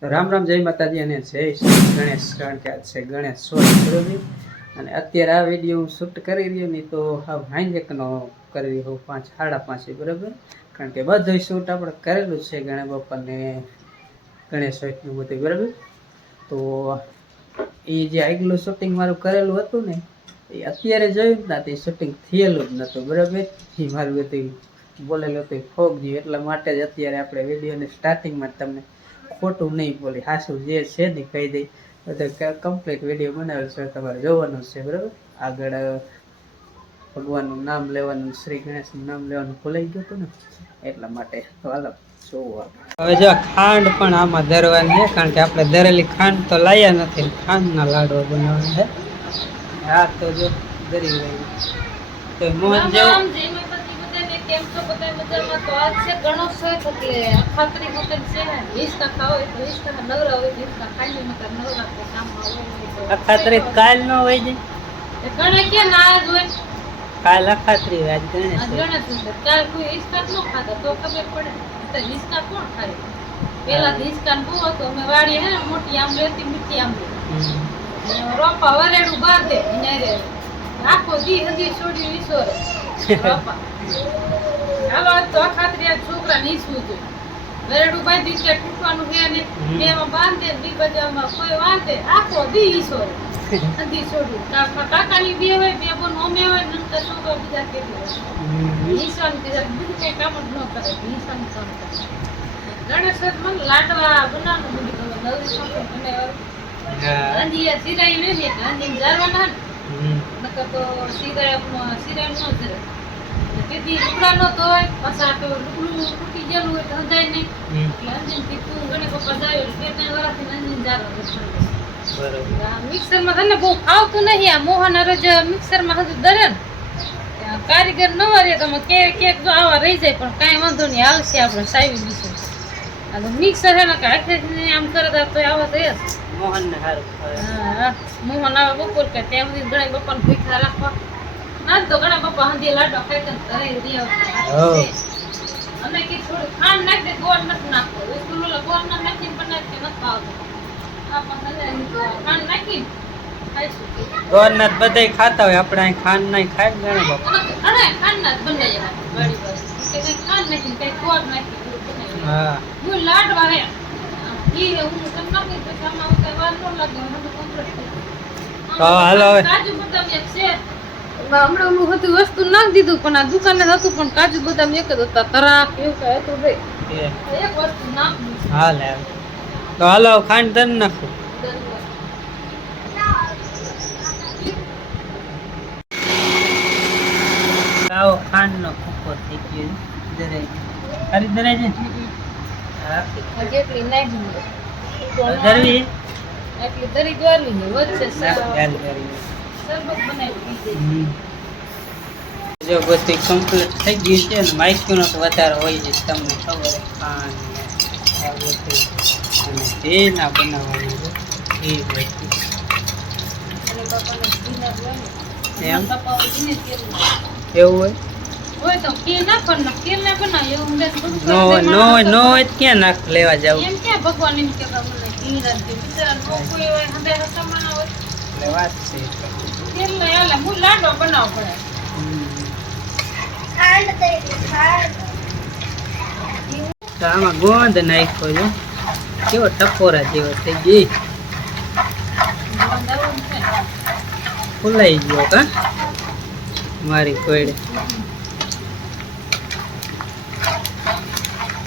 તો રામ રામ જય માતાજી અને જય શ્રી ગણેશ. કારણ કે આજ છે ગણેશ ચોથ બરોબર. અને અત્યારે આ વિડીયો હું શૂટ કરી રહ્યો ને તો હા હાઈજેકનો કરી હું 5 સાડા 5 બરાબર. કારણ કે બધું શૂટ આપણે કરેલું છે ગણેશ બાપાને ગણેશ ચોથનું બધું બરાબર. તો એ જે આગલું શૂટિંગ મારું કરેલું હતું ને એ અત્યારે જોયું ને તે શૂટિંગ થયેલું જ નહોતું બરાબર. એ મારું બધું બોલેલું હતું ફોગ ગયું એટલા માટે જ અત્યારે આપણે વિડીયોની સ્ટાર્ટિંગમાં તમને ખોટું નહીં બોલી હાસું જે છે ને કહી દઈ. બધું કમ્પ્લીટ વિડીયો બનાવેલ છે તમારે જોવાનું છે બરાબર. આગળ ભગવાનનું નામ લેવાનું શ્રી ગણેશનું નામ લેવાનું ભૂલાઈ ગયું હતું ને એટલા માટે તો હાલો જોવું. હવે જો ખાંડ પણ આમાં ધરવાની છે કારણ કે આપણે ધરેલી ખાંડ તો લાયા નથી. ખાંડના લાડવા બનાવવાના છે. હા તો જો ધરી લઈ તો મોહન જેવું કેમ છો બધા મજામાં? તો આજ છે ગણેશ ચોથ એટલે અખાત્રી મતલબ છે ને ઈસકા ખાવ એટલે ઈસકા નવરા હોય ઈસકા ખાઈ મતલબ નવરા તો કામમાં હોય અખાત્રી કાલ ન હોય છે એ ગણે કે ના જ હોય કાલ અખાત્રી હોય આજ ગણેશ આજ ગણેશ છે કાલ કોઈ ઈસકા ન ખાતા તો ખબર પડે તો ઈસકા કોણ ખાય? પેલા તો ઈસકા બહુ હતો અમે વાડી હે ને મોટી આમ લેતી મીઠી આમ રોપા વરેડું બાંધે એને રે આખો દી હજી છોડી ઈસોરે રોપા હાલો તો ખાતરી આ છોકરા નીસવું જોઈએ વેરડું બાંધી કે ટૂંકવાનું છે ને એમાં બાંધે બી બજારમાં કોઈ વાંધે આખો દી ઈસો અંધી છોડ્યું કાકાની બે હોય બે બોન ઓમે હોય નંતર છોકરા બીજા કેટલી હોય ઈસવાન બીજા બીજું કઈ કામ જ ન કરે ઈસવાન કામ કરે. ગણેશ મને લાડવા બનાવવાનું બધું ગમે નવરી છોકરી મને અંજી સિરાઈ ને અંજી જારવાના નકર તો સિરાઈ સિરાઈ ન જરે તેથી લુગડા નો તો હોય પાછા તો લુગડું તૂટી ગયેલું હોય તો હંધાય નહીં એટલે અંજીનથી તું ગણે પપ્પા જાય 2-3 વર્ષથી અંજીન જારો બરોબર. મિક્સરમાં તને બહુ ફાવતું નહીં આ મોહન અરજ મિક્સરમાં હજુ દરે ને કારીગર ન વારે તમે કેક જો આવા રહી જાય પણ કાંઈ વાંધો નહીં હાલશે આપણે સાવી દઈશું. આ તો મિક્સર હે ને કાંઈ આમ કરે તો આવા તો મોહન ને હારું હા મોહન આવે બપોર કે ત્યાં સુધી ગણે બપોર ભૂખ્યા રાખવા ના તો ઘણા બાપા હંધી લાડવા ખાઈ કરે અમે કે થોડું ખાંડ નાખ દે ગોળ નથી નાખતો સ્કૂલ ગોળ ના નાખીને બનાવી કે નથી ખાવતો ખાંડ નાખી ખાઈશું. ગોળ ના બધાય ખાતા હોય આપણે અહીં ખાંડ નહીં ખાય ગણે બાપા અરે ખાંડ ના જ બનાવી વાડી પર કે કઈ ખાંડ નાખીને કઈ ગોળ નાખી બનાવી. હા હું લાડવા હે ઈ હું તમને નાખી પછી આમાં કઈ વાર ન લાગે મને કોમ્પ્લીટ તો હાલો હવે કાજુ બદામ એક છે હમણાં ઓલું હતું વસ્તુ નાખી દીધું પણ આ દુકાને હતું પણ કાજુ બદામ એક જ હતા તરાક એવું કઈ હતું ભાઈ એક વસ્તુ નાખી હાલ તો હાલો ખાંડ ધર નાખું. આવો ખાંડ નો ખોખો થઈ ગયો દરાઈ ખાલી દરાઈ છે જેટલી નાખી ધરવી એટલી દરી દ્વારવી ને વચ્ચે ખ્યાલ કરી શરબત બનાવી દીધી. જો બધી કમ્પ્લીટ થઈ ગઈ છે ને માઇક્યુનો તો વધારે હોય છે તમને ખબર ખાંડ આ બધું અને તે ના બનાવવાનું છે એ વસ્તુ અને બાપાને ઘીના હોય ને એમ બાપા ઘીને તેલ એવું હોય તો ઘી નાખો ને તેલ ના બનાવ એવું હોય નો હોય તો ક્યાં નાખ લેવા જાવ એમ ક્યાં ભગવાન એમ કે મને ઘી રાખજો બિચારા નો કોઈ હોય હંદે હસામણા હોય એટલે વાત છે તેલ ને આલે હું લાડવા બનાવ પડે તો આમાં ગોંદ નાખ્યો જો કેવો ટપોરા જેવો થઈ ગઈ ફૂલાઈ ગયો કા મારી કોયડે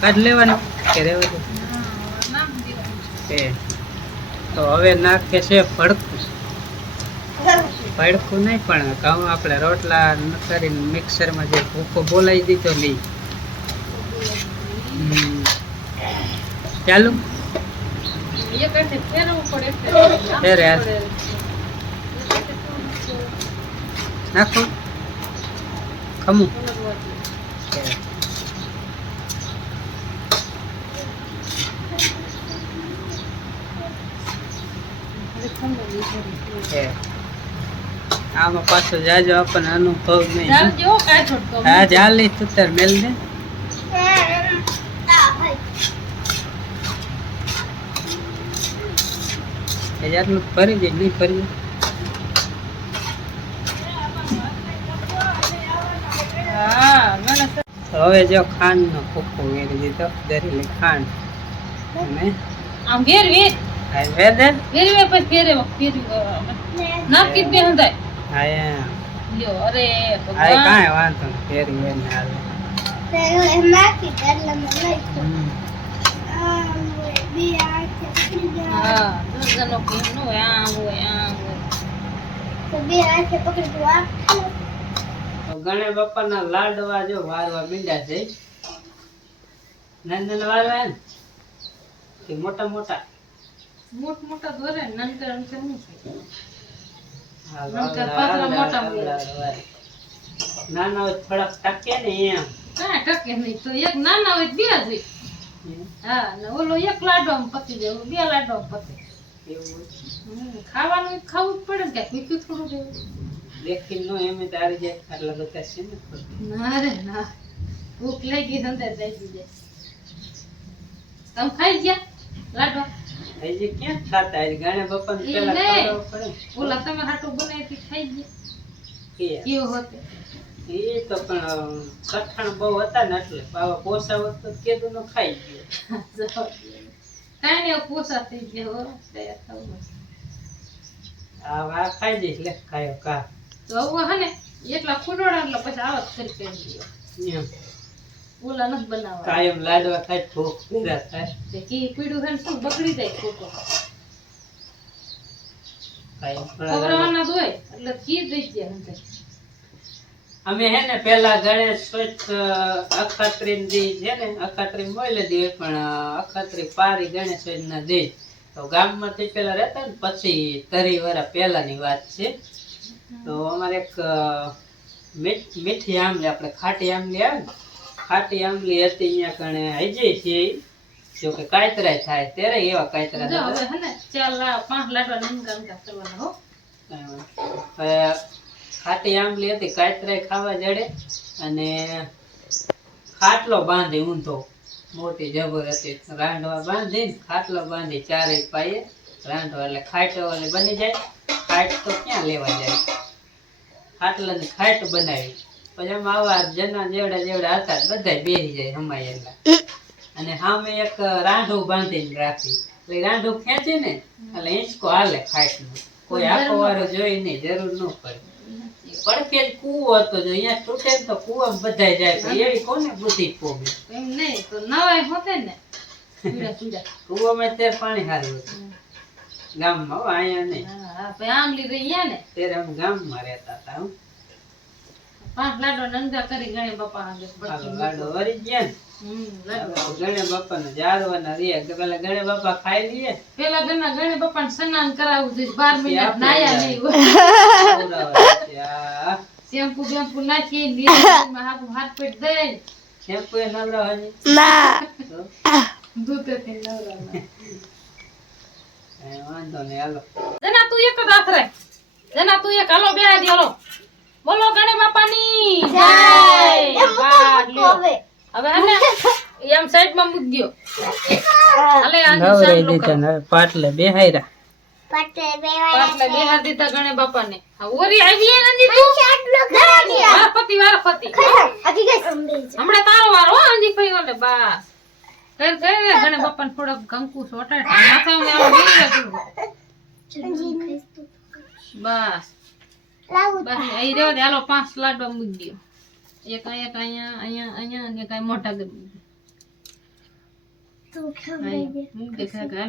કાઢ લેવાનું કે રેવા દે તો હવે નાખે છે ભડકું ભડકું નહીં પણ ઘઉં આપણે રોટલા કરીને મિક્સરમાં જે ભૂકો બોલાવી દીધો નહીં ચાલુ ફેર યાર નાખો ખમું આમાં પાછો જાજો આપણને અનુભવ નહીં હા ચાલી તું તાર મેલ દે આટલું ફરી જાય નહીં ફરી હા ગણેશ હવે જો ખાંડ નો ભૂકો વેરી દીધો દરેલી ખાંડ અને આમ ઘેર વેર આ વેદર વેર વેર પછી ફેરે નાખી દે હંધાય હા એમ લ્યો અરે આ ભગવાન કાંઈ વાંધો નહીં ફેરી વેર ને હાલે હા દૂધનો કેમ નો હોય આમ હોય તો ગણેશ બાપાના લાડવા જો વારવા મીંડા છે નાના વારવા ને કે મોટા મોટા મોટ મોટા દોરે નનકર નનકર નું છે હા, નનકર પાતળા મોટા વારવા. નાના હોય થોડાક ટકે ને એમ કાંઈ ટકે નહીં તો એક નાના હોય તો બે જ હોય. હા ને ઓલો એક લાડવામાં પતી જાય ઓલો બે લાડવામાં પતે એવું ખાવાનું ય ખાવું જ પડે ને કાંઈક મીઠું થોડું રહેવું. દેખી નો એમ તારી જાય આટલા બધા છે ને ના રે ના ભૂખ લાગી અંદર દઈ દીધે તમે ખાઈ ગયા લાડવા હજી ક્યાં ખાતા હજી ગણેશ બાપાને ઈ પેલા નહીં. ખવડાવવું પડે ને. ઓલા તમે હાટું બનાવી હતી ખાઈ ગયા કે કેવો હતો એ તો પણ કઠણ બહુ હતા ને એટલે પાવા પોસા હોત તો કીધું નો ખાઈ ગયો કાંઈ નહીં પોસા થઈ ગયા હો તૈયાર થવું આ ખાઈ જઈશ લે ખાયો કા તો હવે હે ને એટલા ફૂટોડા એટલે પછી આવત કરી દો એમ ઓલા નથી બનાવવા કાયમ લાડવા ખાય ભૂખ પીડા થાય તે કી પીડું છે ને શું બગડી જાય ખોટો કાયમ ખવડાવવાના જ હોય એટલે કી દઈ જાય અંદર અમે હે ને પેલા ગણેશ ચોથ અખાત્રી દી છે ને અખાત્રી મોઈલે દી હોય પણ અખાત્રી પારી ગણેશ ચોથ ના દી તો ગામમાંથી પેલા રહેતા ને પછી 30 વર્ષ પહેલાની વાત છે તો અમારે એક મીઠી આંબલી આપણે ખાટી આંબલી આવે ને ખાટી આંબલી હતી અહીંયા કણે હજી છે જો કે કાયતરાય થાય ત્યારે એવા કાયતરા જો થતા. હવે હે ને 5 લાડવા નનકા નનકા કરવાના હો હવે ખાટી આંબલી હતી કાયતરાય ખાવા જડે અને ખાટલો બાંધી ઊંધો મોટી જબર હતી રાંધવા બાંધીને ખાટલો બાંધી ચારેય પાયે રાંધવા એટલે ખાટો ઓલી બની જાય ખાટ તો ક્યાં લેવા જાય ખાટલાની ખાટ બનાવી પછી આમાં આવા જના જેવડા જેવડા હતા બધા બેસી જાય હમાય એટલા અને સામે એક રાંઢું બાંધીને રાખી એટલે રાંઢું ખેંચે ને એટલે હિંચકો હાલે ખાટનો કોઈ આખો વારો જોઈ નહીં જરૂર ન પડે પડખે જ કૂવો હતો જો અહીંયા તૂટે ને તો કૂવામાં બધાય જાય પણ એવી કોને બુદ્ધિ પોગી એમ નહીં તો નવાય હોતે ને પીડા પીડા કૂવામાં તે પાણી સારું હતું ગામમાં હો, અહીંયા નહીં હા ભાઈ આંબલી રહી ગયા ને ત્યારે અમે ગામમાં રહેતા હતા હો. 5 લાડવા નનકા કરી ગણે બાપા આગળ હાલો પછી લાડો વળી ગયા ને લાડવા ગણે બાપાને જાળવાના રે પેલા ગણે બાપા ખાઈ લઈએ પેલા ઘરના ગણે બાપાને સ્નાન કરાવવું જોઈએ 12 મહિના નાયા નહીં હોય ખવડાવવા છે. આ શેમ્પુ બેમ્પુ નાખી નીરમાં હાથ પેટ દઈ શેમ્પુ એ નવડાવવાની તો દૂધેથી નવરાવના કાંઈ વાંધો નહીં હાલો જના તું એક જ હાથ રાખ જના તું એક હાલો બે હાથ હાલો બોલો ગણે બાપાની જય વાહ, લ્યો. હવે હે ને એમ સાઈડ માં મૂક દ્યો હાલે આંજી નવરાઈ સાંડલું દીધા કરો. ને હવે પાટલે બેહાયરા પાટલે બે હાથ દીધા ગણે બાપાને આ ઓરી આવી હે આંજી તું વારપતિ વારપતિ હમણાં તારો વારો હો આંજી ભાઈ ઓલે બસ કર ગણે બાપાને થોડોક કંકુ સોટાડ માથામાં આમ ગીરી બસ બસ અહીં રહ્યો દે હાલો 5 લાડવા મૂકી દો એક અહીંયા અહીંયા અને એક અહીંયા મોટા કરી મૂક દે કાકા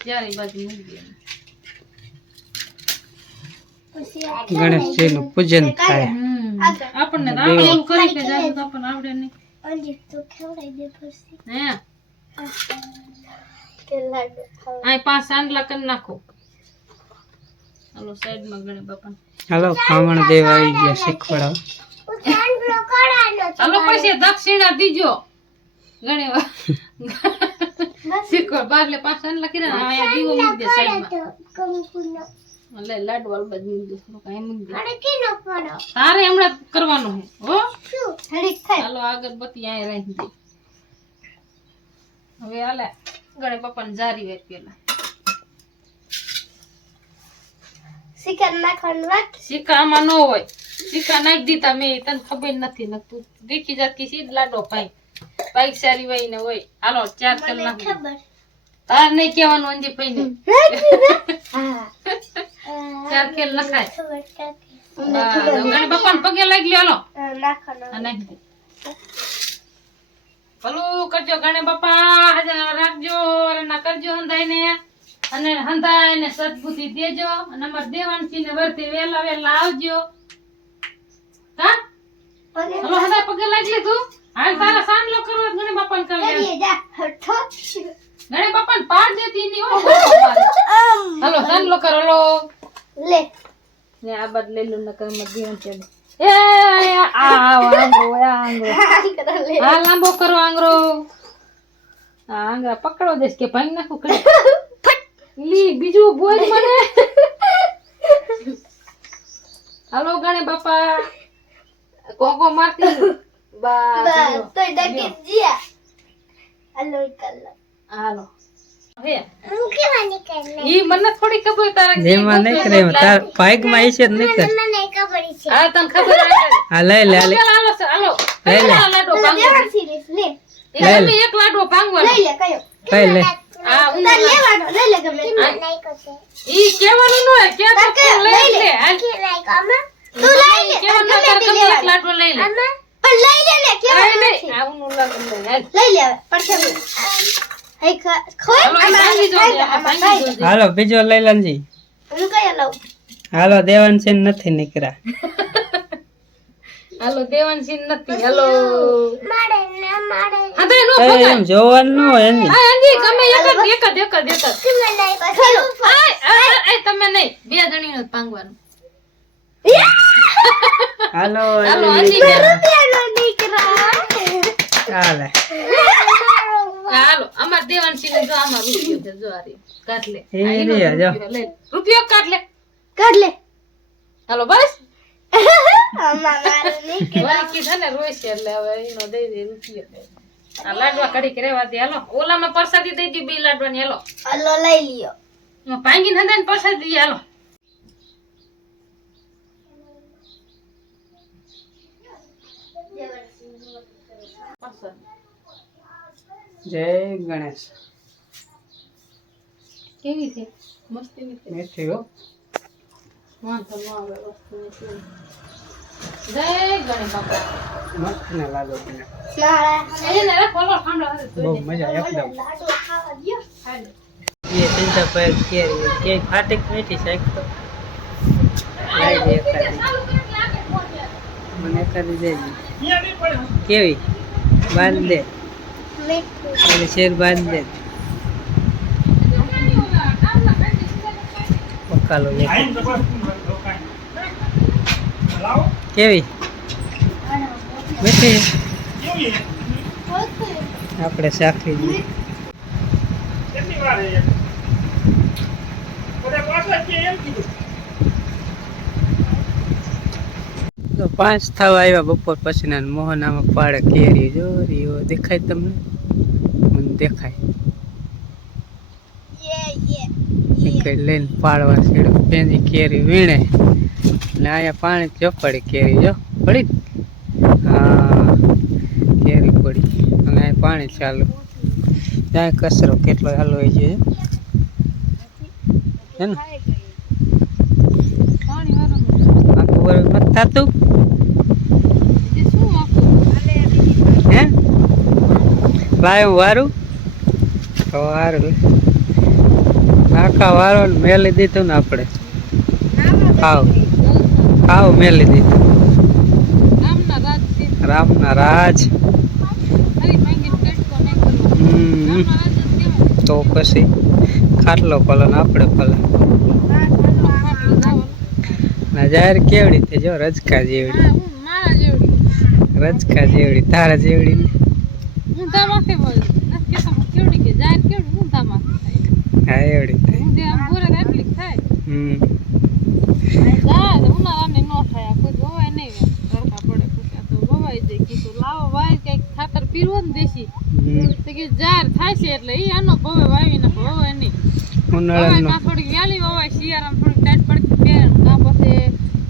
ચારે બાજુ મૂકી દે ગણેશજી નું પૂજન થાય આપણને તો આવડે એવું કરી કે જાય તો આપણને આવડે નહીં હે આ 5 સાંડલા કરી નાખો હાલો સાઈડ માં ગણે બાપા હાલો ખામણ દેવ આવી ગયા શીખવાડો હાલો પછી દક્ષિણા દીજો ગણે શીખવાડ બારલે 5 સાંડલા કર્યા ને અહીંયા દીવો મૂકી દે સાઈડ માં લે લાડવા અલબત્ત મૂકી દે કાઈ મૂકી દે તારે હમણાં કરવાનું હે હો હાલો અગરબત્તી અહીંયા રાખી દે હવે હાલે ગણે બાપાને જારી વેર પેલા સિક્કા આમાં ન હોય. સિક્કા નાખી દીધા મેં, તને ખબર નથી ને તું દેખી જાત કે સીધ લાડો પાઈ પાઈક સારી વહી ને હોય. હાલો 4 કલાક તાર નહીં કહેવાનું અંજી પઈ ને 4 ખેલ નખાય. ગણે બાપા પગે લાગી લ્યો. હાલો નાખી દે. ભલું કરજો ગણે બાપા, હાજર રાખજો ના કરજો હંધાઈ ને અને હંધાઈ ને સદબુદ્ધિ દેજો અને અમાર દેવાનસી ને વર્તે વેલા વેલા આવજો. હા હલો હંધાઈ પગે લાગી તું. હાલ તારા સાંડલો કરવો ગણે બાપા ને કરી ગણે બાપા ને પાડ દેતી ની હો. હલો સાંડલો કરો લો લે ને આ બદ લઈ લો નકર મત દેવન છે. એ આ લાંબો કરો આંગરો. આ આંગરા પકડો દેશ કે ભાઈ નાખું કરી લી બીજું બોલ મને. હાલો ગણે બાપા કોકો મારતી હાલો ઈ મને થોડી ખબર તારા જેમાં નહીં કરે તાર પાઈક માં છે નહીં કર. હા તને ખબર હા લઈ લે લે હાલો હાલો લઈ લે લાડો ભાંગવાનો એક લાડો ભાંગવાનો કઈ લે આ ઉંદર ઈ કેવાનું ન હોય કે તો લઈ લે હાલ તું લઈ લે કેવાનું તાર કમ એક લાડો લઈ લે પણ લઈ લે ને કેવાનું નથી આ ઉનું લાડો લઈ લે પડશે હે ખોય હાલો બીજો લઈ લેનજી. હું કયા લઉં હાલો દેવાનસિંહ નથી નીકળ્યા. હાલો દેવાનસિંહ નથી. હાલો માડે હા નો એ એમ જોવાનું ન હોય એની. હા અંજી તમે એક જ તમે નહીં તમે નહીં બે જણીનો જ પાંગવાનું. હાલો હાલો અંજી ચાલે હાલો અમાર દેવાનસિંહ ને જો આમાં રૂપિયો છે જો આરી કાઢ લે. એ રે જો રૂપિયો કાઢ લે હાલો બસ વાલી કીધા ને રોય છે એટલે હવે એનો દઈ દે રૂપિયો દે. આ લાડવા કડી કરેવા દે. હાલો ઓલામાં પ્રસાદી દઈ દી બે લાડવાની. હાલો લઈ લ્યો. ભાંગીને હંધાઈને પ્રસાદી દઈએ. હાલો જય ગણેશ. કેવી છે મસ્તી ની મીઠી હો. વાંધો ન આવે વસ્તુ ની. જય ગણેશ બાપા મસ્ત ને લાડો બને. એને રાખો લો ઠંડો હશે બહુ મજા એકદમ. લાડુ ખાવા દયો. હાલો ये चिंता पर केरी के फाटे मीठी साइक तो લઈ દે એકાદી. મને એકાદી દેજે. કેવી બાંધ દે એટલે શેર બાંધ દે. પકાલો લે કેવી મીઠી આપણે શાખી દઈએ. તો 5 થવા આવ્યા બપોર પછી ના. મોહન આમાં પાડે કેરી જો રીઓ દેખાય તમને? મને દેખાય નીકળી લઈને પાડવા છેડો પેંજી કેરી વીણે એટલે અહીંયા પાણી ચોપડી કેરી જો પડી. હા કેરી પડી અને અહીંયા પાણી ચાલુ. ત્યાં કચરો કેટલો હાલો હોય છે હે ને? પાણી વાળો આખું વર્ષ નથી થતું જે શું આખું હે? લાય વારું તો વારું આખા વારો મેલી દીધું ને આપણે. ખાવ મેલી દીધું. રામના રાજ છે. રામના રાજ. હરી ભાંગીને પેટકો નહીં કરવો. રામના રાજ જ કેવું તો પછી ખાટલો પલો ને આપણે પલા ખાટલું જાવલ. ના જાહેર કેવડી તે જો રજકા જેવડી. હા હું મારા જેવડી રજકા જેવડી તારા જેવડી ને. હું તામાંથી બોલ નથી કેતો કેવડી કે જાહેર કેવડી હું તામાંથી થાય. હા એવડી થાય. હું જે આમ પૂરે એટલી થાય. જાહેર ઉનાળાને નો થાય કોઈ જોવાય નહીં. તડકા પડે પછી આ તો વવાઈ જાય કીધું લાવો વાય કઈક ખાતર પીરવો ને દેશી તો કે જાહેર થાય છે એટલે ઈ આનો ભવે વાવી નાખો વવાય નહીં. ઉનાળાનો વવાય થોડીક વ્યાલી વવાય શિયાળામાં થોડીક ટાઈટ પડતી પહેરણ એના પછી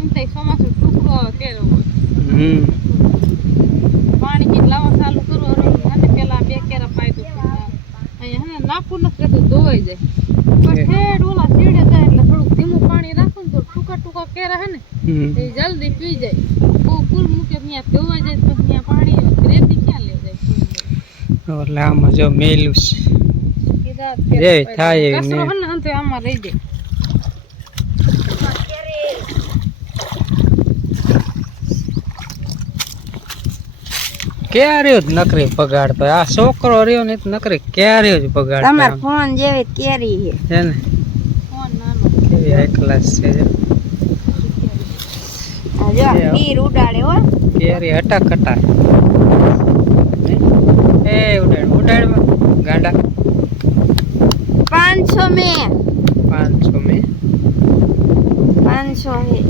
એમ થાય ચોમાસું ટૂંકું આવે ત્યારે હોય. પાણી કઈક લાવવા ચાલુ કરવાનું અને પેલા 2 કેરા પાઈ દો અહીંયા હે નાખવું નથી રહેતું ધોવાઈ જાય પણ ઠેડ ઓલા સીડે જાય એટલે થોડુંક ધીમું પાણી રાખો ને તો ટૂંકા કેરા હે ને એ જલ્દી પી જાય બહુ ફૂલ મૂકે ત્યાં ધોવાઈ જાય તો ત્યાં પાણી રેતી ક્યાં લે જાય એટલે આમાં જો મેલું છે જે થાય એવી કચરો ને. હે ને હંતે આમાં રહી જાય ક્યારે જ નકરી બગાડતો આ છોકરો રહ્યો ને તો નકરી ક્યારે જ બગાડતો તમાર આમ. ફોન જેવી કેરી છે છે ને ફોન નાનો કેવી હાઈ ક્લાસ છે જો. આ જો તીર ઉડાડે હો કેરી હટાકટા એ ઉડાડ ગાંડા 500 में 500 में 500 है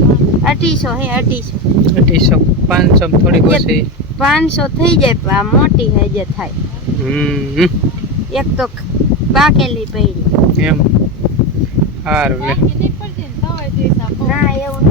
250 है 250 500 માં થોડી ઓછી 500 થઈ જાય પણ આ મોટી હે જે થાય એક તો પાકેલી પડી એમ સારું લે બાકી નહીં પડશે ને ધોવાઈ જાય તો ના એવું